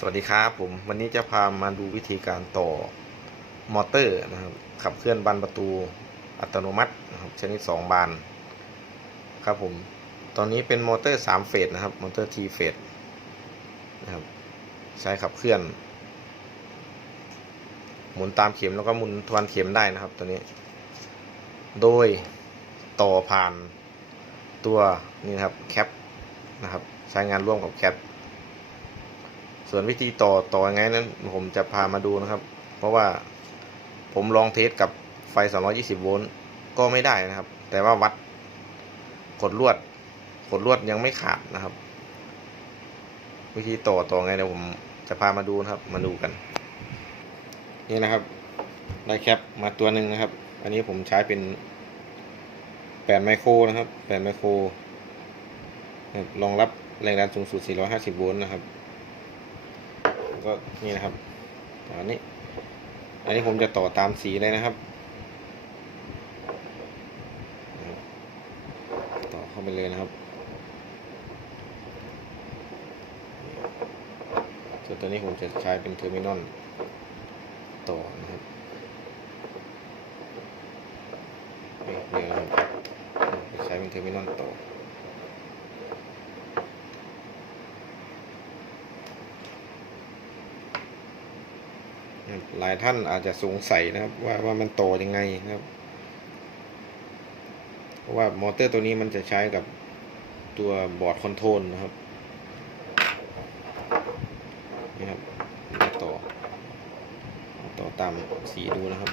สวัสดีครับผมวันนี้จะพามาดูวิธีการต่อมอเตอร์นะครับ ขับเคลื่อนบานประตูอัตโนมัตินะครับชนิด 2 บานครับผมตอนนี้เป็นมอเตอร์ 3 เฟสนะครับมอเตอร์ T เฟสนะครับใช้ขับเคลื่อน หมุนตามเข็มแล้วก็หมุนทวนเข็มได้นะครับตัวนี้ โดยต่อผ่านตัวนี่นครับแคปนะครับใช้งานร่วมกับแคป ส่วนวิธีต่อต่อยังไงนั้นผมจะพามาดูนะครับ เพราะว่าผมลองเทสกับไฟ 220 โวลต์ก็ไม่ได้นะครับ แต่ว่าวัดกดลวดกดลวดยังไม่ขาดนะครับ วิธีต่อต่อไงเดี๋ยวผมจะพามาดูนะครับ มาดูกัน นี่นะครับ ได้แคปมาตัวหนึ่งนะครับ อันนี้ผมใช้เป็น8ไมโครนะครับ8ไมโครนะครับรองรับแรงดันสูงสุด 450 โวลต์นะครับ ก็นี่นะครับอันนี้ อันนี้ผมจะต่อตามสีเลยนะครับ ต่อเข้าไปเลยนะครับส่วนตัวนี้ผมจะใช้เป็นเทอร์มินอลต่อนะครับเดี๋ยวนะครับจะใช้เป็นเทอร์มินอลต่อ นะครับ หลายท่านอาจจะสงสัยนะครับ ว่าว่ามันต่อยังไงนะครับเพราะว่ามอเตอร์ตัวนี้มันจะใช้กับตัวบอร์ดคอนโทรลนะครับนี่ครับมาต่อ ต่อตามสีดูนะครับ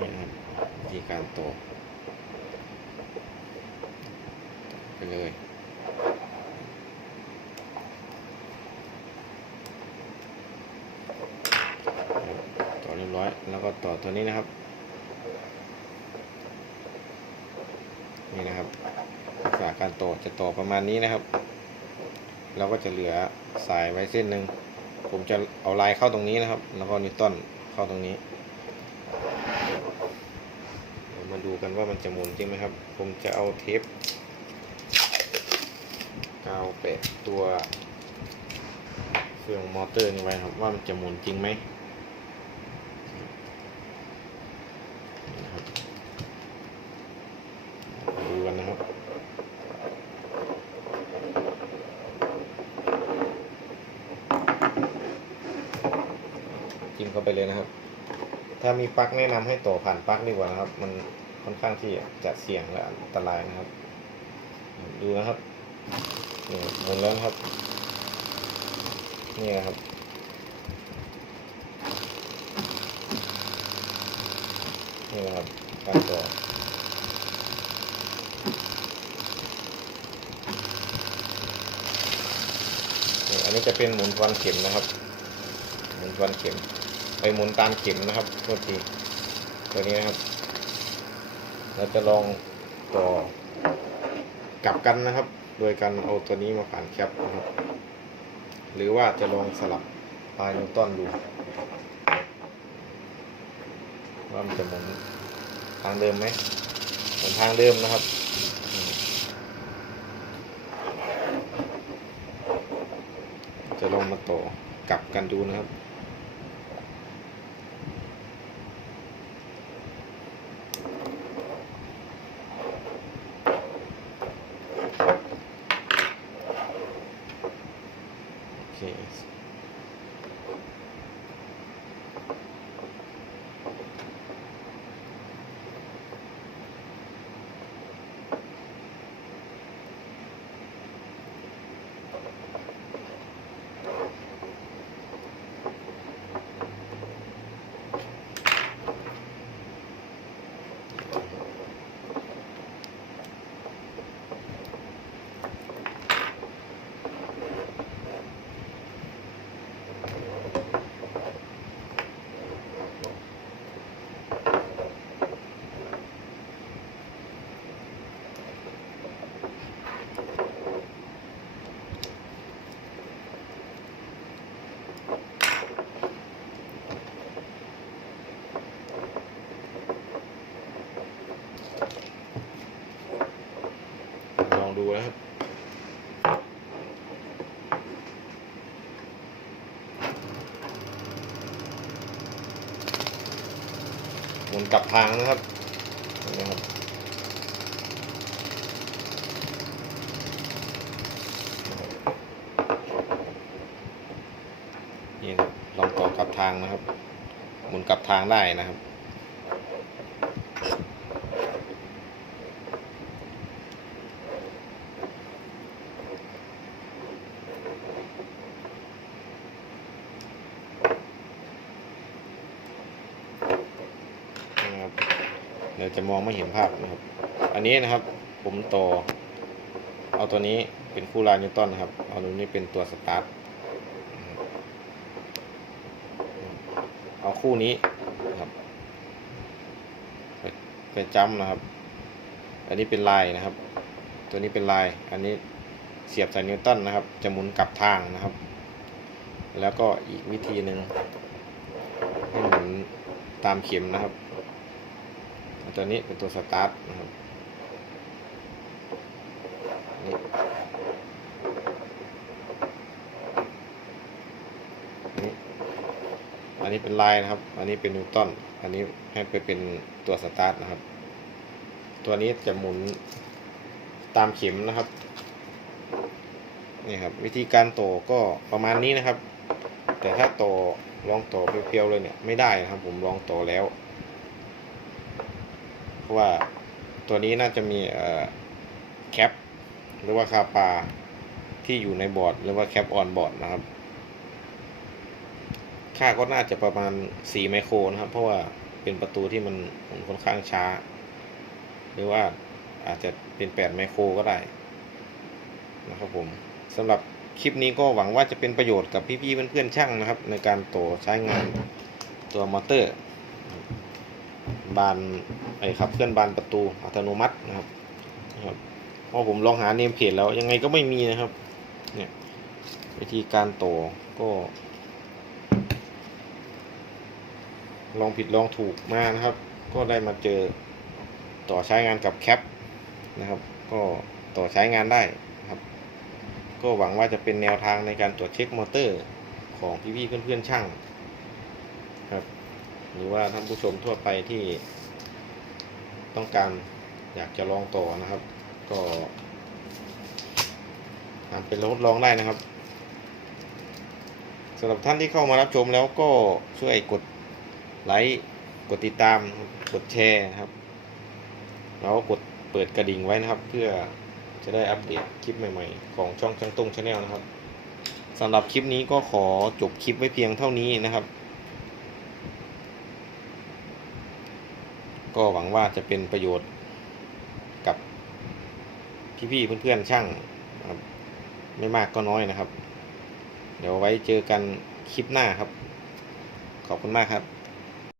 นี่ครับวิธีการต่อไปเลย ต่อเรียบร้อย แล้วก็ต่อตัวนี้นะครับ นี่นะครับลักษณะการต่อจะต่อประมาณนี้นะครับ เราก็จะเหลือสายไว้เส้นหนึ่งผมจะเอาลายเข้าตรงนี้นะครับ แล้วก็นิวตันเข้าตรงนี้มาดูกันว่ามันจะหมุนจริงไหมครับ ผมจะเอาเทปกาวแปะตัวเฟืองมอเตอร์นี่ไว้ครับว่ามันจะหมุนจริงไหม นะครับมาดูกันนะครับ จิ้ม เข้าไปเลยนะครับ ถ้ามีปลั๊กแนะนำให้ต่อผ่านปลั๊กดีกว่านะครับ มันค่อนข้างที่จะเสี่ยงและอันตรายนะครับ ดูนะครับนี่หมุนแล้วครับ นี่นะครับนี่นะครับการต่อนี่อันนี้จะเป็นหมุนทวนเข็มนะครับ หมุนทวนเข็ม ไปหมุนตามเข็มนะครับโทษทีตัวนี้นะครับ เราจะลองต่อกลับกันนะครับ โดยการเอาตัวนี้มาผ่านแคปนะครับ หรือว่าจะลองสลับปลายนิวตันดูว่ามันจะหมุนทางเดิมไหมเหมือนทางเดิมนะครับจะลองมาต่อกลับกันดูนะครับ โอเค น นะครับหมุนกลับทางนะครับนี่ครับนี่นะครับลองต่อกลับทางนะครับ หมุนกลับทางได้นะครับเดี๋ยวจะมองไม่เห็นภาพนะครับ อันนี้นะครับผมต่อเอาตัวนี้เป็นคู่ลายนิวตันนะครับ เอาตัวนี้เป็นตัวสตาร์ทเอาคู่นี้นะครับไปไปจ้ำนะครับ อันนี้เป็นลายนะครับ ตัวนี้เป็นลาย อันนี้เสียบใส่นิวตันนะครับ จะหมุนกลับทางนะครับ แล้วก็อีกวิธีหนึ่งให้หมุนตามเข็มนะครับ ตัวนี้เป็นตัวสตาร์ทนะครับนี่นี่อันนี้เป็นลน์นะครับ อันนี้เป็นนิวตันอันนี้ให้ไปเป็นตัวสตาร์ทนะครับ ตัวนี้จะหมุนตามเข็มนะครับนี่ครับวิธีการโตก็ประมาณนี้นะครับ แต่ถ้าโตลองโตเพียวๆเลยเนี่ยไม่ได้นะครับ ผมลองโตแล้ว ว่าตัวนี้น่าจะมีแคปหรือว่าคาปาที่อยู่ในบอร์ดหรือว่าแคปออนบอร์ดนะครับ ค่าก็น่าจะประมาณ 4 ไมโครนะครับ เพราะว่าเป็นประตูที่มันค่อนข้างช้า หรือว่าอาจจะเป็น 8 ไมโครก็ได้นะครับผมสำหรับคลิปนี้ก็หวังว่าจะเป็นประโยชน์กับพี่ๆเพื่อนๆช่างนะครับ ในการต่อใช้งานตัวมอเตอร์ บานไอ้ครับเคลื่อนบานประตูอัตโนมัตินะครับนะครับเพราะผมลองหาเนมเพจแล้วยังไงก็ไม่มีนะครับ เนี่ยวิธีการโตก็ ลองผิดลองถูกมานะครับ ก็ได้มาเจอต่อใช้งานกับแคปนะครับ ก็ต่อใช้งานได้นะครับ ก็หวังว่าจะเป็นแนวทางในการตรวจเช็คมอเตอร์ของพี่ๆเพื่อนๆช่างครับ หรือว่าท่านผู้ชมทั่วไปที่ต้องการอยากจะลองต่อนะครับ ก็ทำเป็นทดลองได้นะครับสำหรับท่านที่เข้ามารับชมแล้วก็ช่วยกดไลค์กดติดตามกดแชร์นะครับ แล้วก็กดเปิดกระดิ่งไว้นะครับ เพื่อจะได้อัปเดตคลิปใหม่ๆ ของช่องช่างตุ้งชาแนลนะครับสำหรับคลิปนี้ก็ขอจบคลิปไว้เพียงเท่านี้นะครับ ก็หวังว่าจะเป็นประโยชน์กับพี่ๆเพื่อนๆช่างครับไม่มากก็น้อยนะครับ เดี๋ยวไว้เจอกันคลิปหน้าครับ ขอบคุณมากครับ